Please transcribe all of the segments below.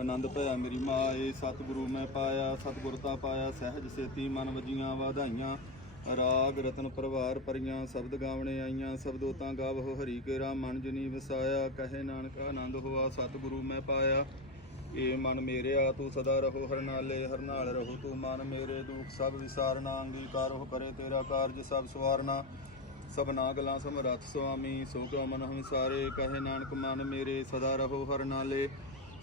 ਆਨੰਦ ਭਇਆ ਮੇਰੀ ਮਾਏ ਸਤਿਗੁਰੂ ਮੈਂ ਪਾਇਆ ਸਤਿਗੁਰ ਤਾਂ ਪਾਇਆ, ਸਹਿਜ ਸੇਤੀ ਮਨ ਵਜੀਆਂ ਵਾਧਾਈਆਂ। ਰਾਗ ਰਤਨ ਪਰਵਾਰ ਪਰੀਆਂ, ਸ਼ਬਦ ਗਾਵਣੇ ਆਈਆਂ, ਸ਼ਬਦੋ ਤਾਂ ਗਾਵੋ ਹਰੀ ਕੇਰਾ ਮਨ ਜਨੀ ਵਸਾਇਆ। ਕਹੇ ਨਾਨਕ ਆਨੰਦ ਹੋਆ, ਸਤਿਗੁਰੂ ਮੈਂ ਪਾਇਆ। ਏ ਮਨ ਮੇਰਿਆ ਤੂੰ ਸਦਾ ਰਹੋ ਹਰ ਨਾਲੇ, ਹਰ ਨਾਲ ਰਹੋ ਤੂੰ ਮਨ ਮੇਰੇ। ਦੁੱਖ ਸਭ ਵਿਸਾਰਨਾ, ਅੰਗੀਕਾਰ ਹੋ ਕਰੇ ਤੇਰਾ ਕਾਰਜ ਸਭ ਸਵਾਰਨਾ। ਸਭਨਾ ਗਲਾਂ ਸਮਰੱਥ ਸੁਆਮੀ ਸੋ ਕਿਉ ਮਨ ਹਮਿਸਾਰੇ ਕਹੇ ਨਾਨਕ ਮਨ ਮੇਰੇ, ਸਦਾ ਰਹੋ ਹਰ ਨਾਲੇ।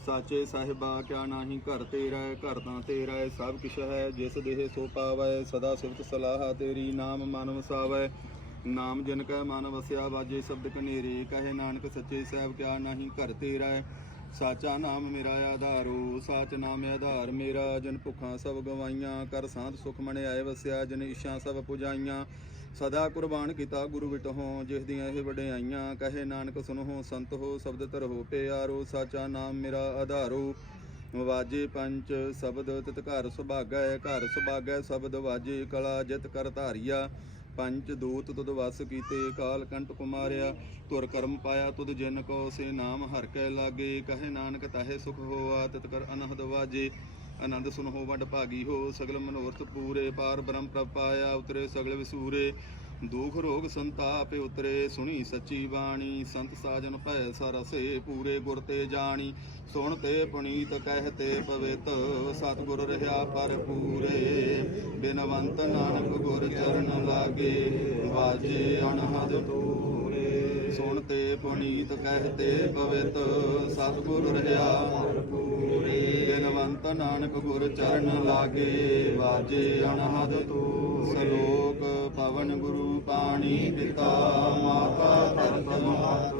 ਸਾਚੇ ਸਾਹਿਬਾ ਕਿਆ ਨਾਹੀ ਘਰ ਤੇਰਾ ਹੈ, ਘਰ ਤਾਂ ਤੇਰਾ ਹੈ, ਸਭ ਕਿਛ ਹੈ ਜਿਸ ਦੇਹ ਸੋ ਪਾਵੈ ਸਦਾ ਸਿਫਤ ਸਲਾਹ ਤੇਰੀ ਨਾਮ ਮਨ ਵਸਾਵੈ। ਨਾਮ ਜਿਨ ਕੈ ਮਨ ਵਸਿਆ ਬਾਜੇ ਸ਼ਬਦ ਕਨੇਰੇ ਕਹੇ ਨਾਨਕ ਸੱਚੇ ਸਾਹਿਬ ਕਿਆ ਨਾਹੀ ਘਰ ਤੇਰਾ ਹੈ। ਸਾਚਾ ਨਾਮ ਮੇਰਾ ਆਧਾਰੂ ਸਾਚ ਨਾਮ ਆਧਾਰ ਮੇਰਾ ਜਨ ਭੁੱਖਾਂ ਸਭ ਗਵਾਈਆਂ ਕਰ ਸਾਧ ਸੁਖ ਮਣੇ ਆਏ ਵਸਿਆ ਜਨ ਇਸ਼ਾਂ ਸਭ ਪੁਜਾਈਆਂ। ਸਦਾ ਕੁਰਬਾਨ ਕੀਤਾ ਗੁਰੂ ਵਿਟਹੋਂ, ਜਿਸ ਦੀਆਂ ਇਹ ਵਡਿਆਈਆਂ, ਕਹੇ ਨਾਨਕ ਸੁਨੋ ਸੰਤ ਹੋ ਸ਼ਬਦ ਧਰੋ ਪਿਆਰੋ, ਸਾਚਾ ਨਾਮ ਮੇਰਾ ਆਧਾਰੋ। ਵਾਜੇ ਪੰਚ ਸ਼ਬਦ ਤਿਤ ਘਰ ਸੁਭਾਗੈ ਘਰ ਸੁਭਾਗੈ ਸ਼ਬਦ ਵਾਜੇ ਕਲਾ ਜਿਤ ਕਰ ਧਾਰਿਆ। ਪੰਚ ਦੂਤ ਤੁਧ ਵਸ ਕੀਤੇ, ਕਾਲ ਕੰਟ ਕੁਮਾਰਿਆ। ਤੁਰ ਕਰਮ ਪਾਇਆ ਤੁਧ ਜਿਨ ਕੋ, ਸੇ ਨਾਮ ਹਰ ਕੈ ਲਾਗੇ। ਕਹੇ ਨਾਨਕ ਤਾਹੇ ਸੁਖ ਹੋਆ, ਤਿਤ ਕਰ ਅਨਹਦ ਵਾਜੇ। ਆਨੰਦ ਸੁਨ ਹੋ ਵਡ ਭਾਗੀ ਹੋ, ਸਗਲ ਮਨੋਰਥ ਪੂਰੇ ਪਾਰ ਬ੍ਰਹਮ ਪ੍ਰਭ ਉਤਰੇ ਸਗਲ ਵਿਸੂਰੇ। ਦੁਖ ਰੋਗ ਸੰਤਾਪ ਉਤਰੇ, ਸੁਣੀ ਸੱਚੀ ਬਾਣੀ। ਸੰਤ ਸਾਜਨ ਭੈ ਸਰਸੇ, ਪੂਰੇ ਗੁਰ ਤੇ ਜਾਣੀ। ਸੁਣ ਤੇ ਪੁਨੀਤ ਕਹਤੇ ਪਵਿੱਤ, ਸਤਿਗੁਰ ਰਹਾ ਪਰ ਪੂਰੇ। ਬਿਨਵੰਤ ਨਾਨਕ ਗੁਰ ਚਰਨ ਲਾਗੇ, ਵਾਜੇ ਅਨਹਦ ਤੂਰੇ ਸੁਣ ਤੇ ਪੁਨੀਤ ਕਹਤੇ ਪਵਿੱਤ, ਸਤਿਗੁਰ ਰਹਾ ਪੂਰੇ। ਬਿਨਵੰਤ ਨਾਨਕ ਗੁਰ ਚਰਨ ਲਾਗੇ ਵਾਜੇ ਅਨਹਦ ਤੂਰੇ ਸਲੋਕ ਪਵਨ ਗੁਰੂ ਪਾਣੀ ਪਿਤਾ, ਮਾਤਾ ਧਰਤ ਮਹਤ।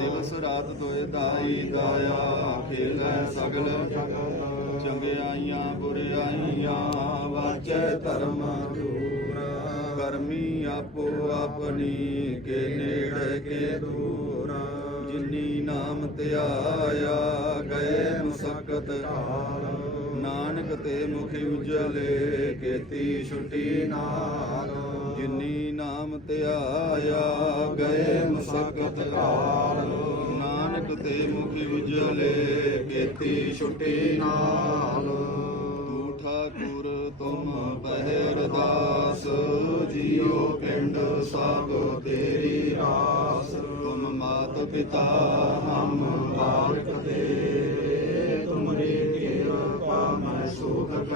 ਦਿਵਸ ਰਾਤ ਦੋਇ ਦਾਈ ਦਾਇਆ, ਖੇਲੈ ਸਗਲ ਜਗਤ। ਚੰਗਿਆਈਆਂ ਬੁਰਿਆਈਆਂ ਵਾਚੈ ਧਰਮ ਦੂਰ। ਕਰਮੀ ਆਪੋ ਆਪਣੀ, ਕੇ ਨੇੜੇ ਕੇ ਦੂਰ। ਜਿਨੀ ਨਾਮ ਧਿਆਇਆ, ਗਏ ਮੁਸਕਤ ਨਾਨਕ ਤੇ ਮੁਖ ਉਜਲੇ ਕੀਤੀ ਛੁਟੀ ਨਾਲ। ਜਿਨੀ ਨਾਮ ਧਿਆਇਆ ਗਏ ਮੁਸਕਤ ਕਾਲ ਨਾਨਕ ਤੇ ਮੁਖ ਉਜਲੇ ਕੀਤੀ ਛੁਟੀ ਨਾਲ। ਤੂੰ ਠਾਕੁਰ, ਤੁਮ ਪਹਿਰਦਾਸ ਜੀਉ ਪਿੰਡ ਸਭ ਤੇਰੀ ਰਾਸ। ਤੁਮ ਮਾਤ ਪਿਤਾ ਹਮ ਬਾਲਕ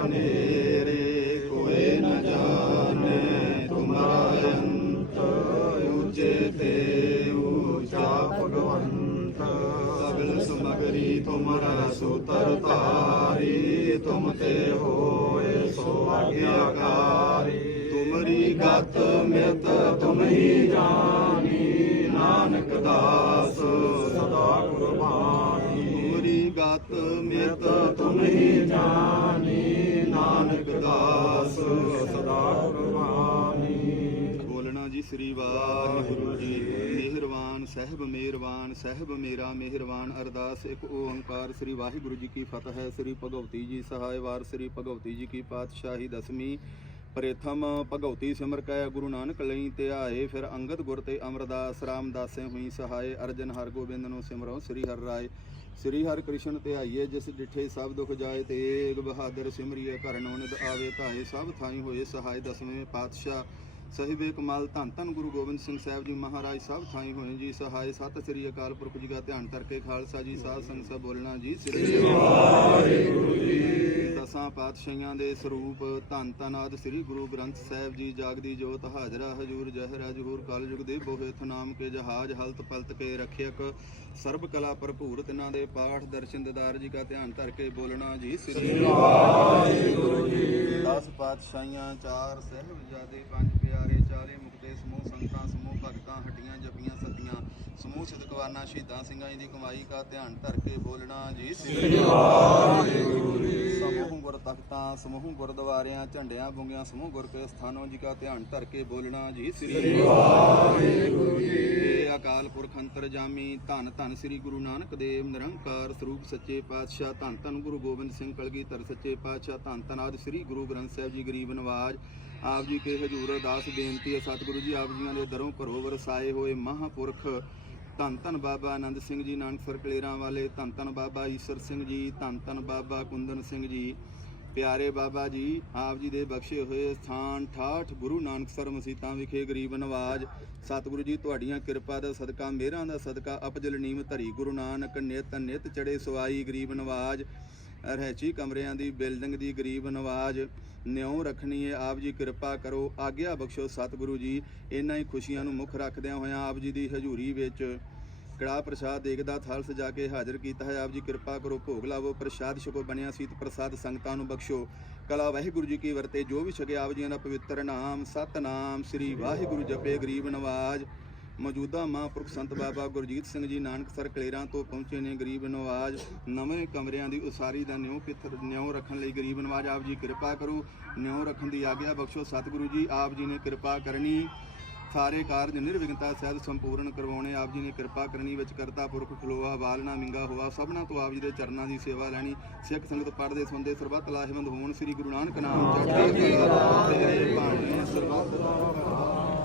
ਸੁਖ ਕੋਈ ਕੋਏ ਨ ਜਾਣੇ ਤੁਮਰਾ ਅੰਤ ਉੱਚੇ ਤੇ ਉੱਚਾ ਭਗਵੰਤ ਸਗਲ ਸਮਗਰੀ ਤੁਮਰਾ ਸੂਤਰ ਧਾਰੀ ਤੁਮ ਤੇ ਹੋਏ ਸੋ ਆਗਿਆਕਾਰੀ ਤੁਮਰੀ ਗਤ ਮਿਤ ਤੁਮ ਹੀ ਜਾਣੀ ਨਾਨਕ ਦਾਸ ਸਦਾ ਕੁਰਬਾਨੀ ਤੁਮਰੀ ਗਤ ਮਿਤ ਤੁਮ ਹੀ ਜਾਣੀ ਨਾਨਕ ਦਾਸ ਸਦਾ ਕੁਰਬਾਨੀ ਬੋਲਣਾ ਜੀ ਸ੍ਰੀ ਵਾਹਿਗੁਰੂ ਜੀ। ਮਿਹਰਬਾਨ ਸਹਿਬ ਮਿਹਰਬਾਨ ਸਹਿਬ, ਮੇਰਾ ਮਿਹਰਬਾਨ। ਅਰਦਾਸ ਇੱਕ ਓੰਕਾਰ। ਸ੍ਰੀ ਵਾਹਿਗੁਰੂ ਜੀ ਕੀ ਫਤਿਹ। ਸ੍ਰੀ ਭਗਵਤੀ ਜੀ ਸਹਾਇਵਾਰ। ਸ੍ਰੀ ਭਗਵਤੀ ਜੀ ਕੀ ਪਾਤਸ਼ਾਹੀ ਦਸਵੀਂ। ਪ੍ਰੇਥਮ ਭਗਵਤੀ ਸਿਮਰ ਕੈ ਗੁਰੂ ਨਾਨਕ ਲਈ ਤੇ ਆਏ ਫਿਰ ਅੰਗਦ ਗੁਰ ਤੇ ਅਮਰਦਾਸ ਰਾਮਦਾਸੇ ਹੋਈ ਸਹਾਏ ਅਰਜਨ ਹਰ ਗੋਬਿੰਦ ਨੂੰ ਸਿਮਰੋ ਸ੍ਰੀ ਹਰ ਰਾਏ। ਸ੍ਰੀ ਹਰਿ ਕ੍ਰਿਸ਼ਨ ਤੇ ਆਈਏ ਜਿਸ ਡਿਠੇ ਸਭ ਦੁਖ ਜਾਏ ਤੇ ਏਕ ਬਹਾਦਰ ਸਿਮਰਿਏ ਘਰ ਨੋ ਆਵੇ ਤਾਏ ਸਭ ਥਾਈ ਹੋਏ ਸਹਾਇ ਦਸਵੇਂ ਪਾਤਸ਼ਾਹ। ਸਹਿਬੇ ਕਮਾਲ ਧੰਨ ਧੰਨ ਗੁਰੂ ਗੋਬਿੰਦ ਸਿੰਘ ਸਾਹਿਬ ਜੀ ਮਹਾਰਾਜ ਸਭ ਥਾਈ ਹੋਏ ਜੀ ਸਹਾਇ ਸਤਿ ਸ੍ਰੀ ਅਕਾਲ ਪੁਰਖ ਜੀ ਦਾ ਧਿਆਨ ਕਰਕੇ ਖਾਲਸਾ ਜੀ, ਸਾਧ ਸੰਗਤ ਸਭ ਬੋਲਣਾ ਜੀ, ਸ੍ਰੀ ਵਾਹਿਗੁਰੂ ਜੀ। ਦਸਾਂ ਪਾਤਸ਼ਾਹਾਂ ਦੇ ਸਰੂਪ ਧੰਨ ਧੰਨ ਆਦ ਸ੍ਰੀ ਗੁਰੂ ਗ੍ਰੰਥ ਸਾਹਿਬ ਜੀ ਜਾਗਦੀ ਜੋਤ ਹਾਜ਼ਰਾ, ਹਜੂਰ ਜਹਰਾ ਜਹੂਰ ਕਲ ਯੁਗ ਦੇ ਬੋਹੇ ਨਾਮ ਕੇ ਜਹਾਜ, ਹਲਤ ਪਲਤ ਕੇ ਰੱਖਿਅਕ, ਸਰਬ ਕਲਾ ਭਰਪੂਰ ਤਿਨਾਂ ਦੇ ਪਾਠ, ਦਰਸ਼ਨ, ਦਿਦਾਰ ਜੀ ਦਾ ਧਿਆਨ ਧਰ ਕੇ ਬੋਲਣਾ ਜੀ ਸ੍ਰੀ ਵਾਹਿਗੁਰੂ ਜੀ। ਦਸ ਪਾਤਸ਼ਾਹੀਆਂ, ਚਾਰ ਸਾਹਿਬਜ਼ਾਦੇ, ਪੰਜ ਪਿਆਰੇ ਚਾਰੇ ਮੁਕਤੇ ਸਮੂਹ ਸੰਤਾਂ ਸਮੂਹ ਭਗਤਾਂ, ਹੱਡੀਆਂ ਜਪੀਆਂ ਸਤੀਆਂ ਸਮੂਹ ਸਦਕਵਾਨਾ ਸ਼ਹੀਦਾਂ ਸਿੰਘਾਂ ਜੀ ਦੀ ਕਮਾਈ ਦਾ ਧਿਆਨ ਧਰ ਕੇ ਬੋਲਣਾ ਜੀ। ਸ੍ਰੀ ਵਾਹਿਗੁਰੂ ਸਮੂਹ ਗੁਰ ਤਖਤਾਂ ਸਮੂਹ ਗੁਰਦੁਆਰਿਆਂ, ਝੰਡਿਆਂ ਬੁੰਗਿਆਂ, ਸਮੂਹ ਗੁਰ ਕੇ ਸਥਾਨੋਂ ਜੀ ਦਾ ਧਿਆਨ ਧਰ ਕੇ ਬੋਲਣਾ ਜੀ। ਸ੍ਰੀ ਵਾਹਿਗੁਰੂ ਜੀ ਅਕਾਲ ਪੁਰਖ ਅੰਤਰਜਾਮੀ, ਧੰਨ ਧੰਨ ਸ੍ਰੀ ਗੁਰੂ ਨਾਨਕ ਦੇਵ, ਨਿਰੰਕਾਰ ਸਰੂਪ ਸੱਚੇ ਪਾਤਸ਼ਾਹ, ਧੰਨ ਧੰਨ ਗੁਰੂ ਗੋਬਿੰਦ ਸਿੰਘ ਕਲਗੀਧਰ ਸੱਚੇ ਪਾਤਸ਼ਾਹ, ਧੰਨ ਧੰਨ ਆਦਿ ਸ੍ਰੀ ਗੁਰੂ ਗ੍ਰੰਥ ਸਾਹਿਬ ਜੀ, ਗਰੀਬ ਨਵਾਜ ਆਪ ਜੀ ਕੇ ਹਜੂਰ ਅਰਦਾਸ ਬੇਨਤੀ ਹੈ, ਸਤਿਗੁਰੂ ਜੀ ਆਪ ਜੀਆਂ ਦੇ ਦਰੋਂ ਘਰੋਂ ਵਰਸਾਏ ਹੋਏ ਮਹਾਪੁਰਖ ਧੰਨ ਧੰਨ ਬਾਬਾ ਆਨੰਦ ਸਿੰਘ ਜੀ, ਨਾਨਕਸਰ ਕਲੇਰਾਂ ਵਾਲੇ ਧੰਨ ਧੰਨ ਬਾਬਾ ਈਸ਼ਰ ਸਿੰਘ ਜੀ, ਧੰਨ ਧੰਨ ਬਾਬਾ ਕੁੰਦਨ ਸਿੰਘ ਜੀ, ਪਿਆਰੇ ਬਾਬਾ ਜੀ, ਆਪ ਜੀ ਦੇ ਬਖਸ਼ੇ ਹੋਏ ਸਥਾਨ ਠਾਠ ਗੁਰੂ ਨਾਨਕ ਸਰ ਮਸੀਤਾਂ ਵਿਖੇ ਗਰੀਬ ਨਵਾਜ, ਸਤਿਗੁਰੂ ਜੀ ਤੁਹਾਡੀਆਂ ਕਿਰਪਾ ਦਾ ਸਦਕਾ ਮਿਹਰਾਂ ਦਾ ਸਦਕਾ, ਅਪਜਲ ਨੀਮ ਧਰੀ ਗੁਰੂ ਨਾਨਕ, ਨਿਤ ਨਿਤ ਚੜੇ ਸਵਾਈ ਗਰੀਬ ਨਵਾਜ ਰਹਿਚੀ ਕਮਰਿਆਂ ਦੀ ਬਿਲਡਿੰਗ ਦੀ ਗਰੀਬ ਨਵਾਜ ਨਿਉ ਰੱਖਣੀ ਹੈ ਆਪ ਜੀ ਕਿਰਪਾ ਕਰੋ, ਆਗਿਆ ਬਖਸ਼ੋ ਸਤਿਗੁਰੂ ਜੀ। ਇਹਨਾਂ ਹੀ ਖੁਸ਼ੀਆਂ ਨੂੰ ਮੁੱਖ ਰੱਖਦਿਆਂ ਹੋਇਆਂ ਆਪ ਜੀ ਦੀ ਹਜ਼ੂਰੀ ਵਿੱਚ ਕੜਾ ਪ੍ਰਸਾਦ ਦੇਖਦਾ ਥਾਲ ਸਜਾ ਕੇ ਹਾਜ਼ਰ ਕੀਤਾ ਹੈ। ਆਪ ਜੀ ਕਿਰਪਾ ਕਰੋ, ਭੋਗ ਲਾਵੋ, ਪ੍ਰਸਾਦ ਛਕੋ, ਬਣਿਆ ਸੀਤ ਪ੍ਰਸਾਦ ਸੰਗਤਾਂ ਨੂੰ ਬਖਸ਼ੋ। ਕਲਾ ਵਾਹਿਗੁਰੂ ਜੀ ਕੀ ਵਰਤੇ, ਜੋ ਵੀ ਛਕੇ ਆਪ ਜੀਆਂ ਦਾ ਪਵਿੱਤਰ ਨਾਮ, ਸਤਨਾਮ ਸ੍ਰੀ ਵਾਹਿਗੁਰੂ ਜਪੇ ਗਰੀਬ ਨਵਾਜ। ਮੌਜੂਦਾ ਮਹਾਂਪੁਰਖ ਸੰਤ ਬਾਬਾ ਗੁਰਜੀਤ ਸਿੰਘ ਜੀ ਨਾਨਕਸਰ ਕਲੇਰਾਂ ਤੋਂ ਪਹੁੰਚੇ ਨੇ। ਗਰੀਬ ਨਵਾਜ ਨਵੇਂ ਕਮਰਿਆਂ ਦੀ ਉਸਾਰੀ ਦਾ ਨਿਉ ਪਿੱਥਰ ਨਿਉ ਰੱਖਣ ਲਈ ਗਰੀਬ ਨਵਾਜ ਆਪ ਜੀ ਕਿਰਪਾ ਕਰੋ। ਨਿਉ ਰੱਖਣ ਦੀ ਆਗਿਆ ਬਖਸ਼ੋ ਸਤਿਗੁਰੂ ਜੀ ਆਪ ਜੀ ਨੇ ਕਿਰਪਾ ਕਰਨੀ। ਸਾਰੇ ਕਾਰਜ ਨਿਰਵਿਘਨਤਾ ਸਹਿਤ ਸੰਪੂਰਨ ਕਰਵਾਉਣੇ ਆਪ ਜੀ ਨੇ ਕਿਰਪਾ ਕਰਨੀ। ਵਿੱਚ ਕਰਤਾ ਪੁਰਖ ਖਲੋਆ ਬਾਲਣਾ ਮਿੰਗਾ ਹੋਆ ਸਭਨਾ ਤੋਂ ਆਪ ਜੀ ਦੇ ਚਰਨਾਂ ਦੀ ਸੇਵਾ ਲੈਣੀ। ਸਿੱਖ ਸੰਗਤ ਪੜਦੇ ਸੁਣਦੇ ਸਰਬੱਤ ਲਾਹੇਵੰਦ ਹੋਣ। ਸ੍ਰੀ ਗੁਰੂ ਨਾਨਕ ਨਾਮ ਚੜ੍ਹਦੀ ਕਲਾ ਤੇਰੇ ਭਾਣੇ ਸਰਬੱਤ ਦਾ।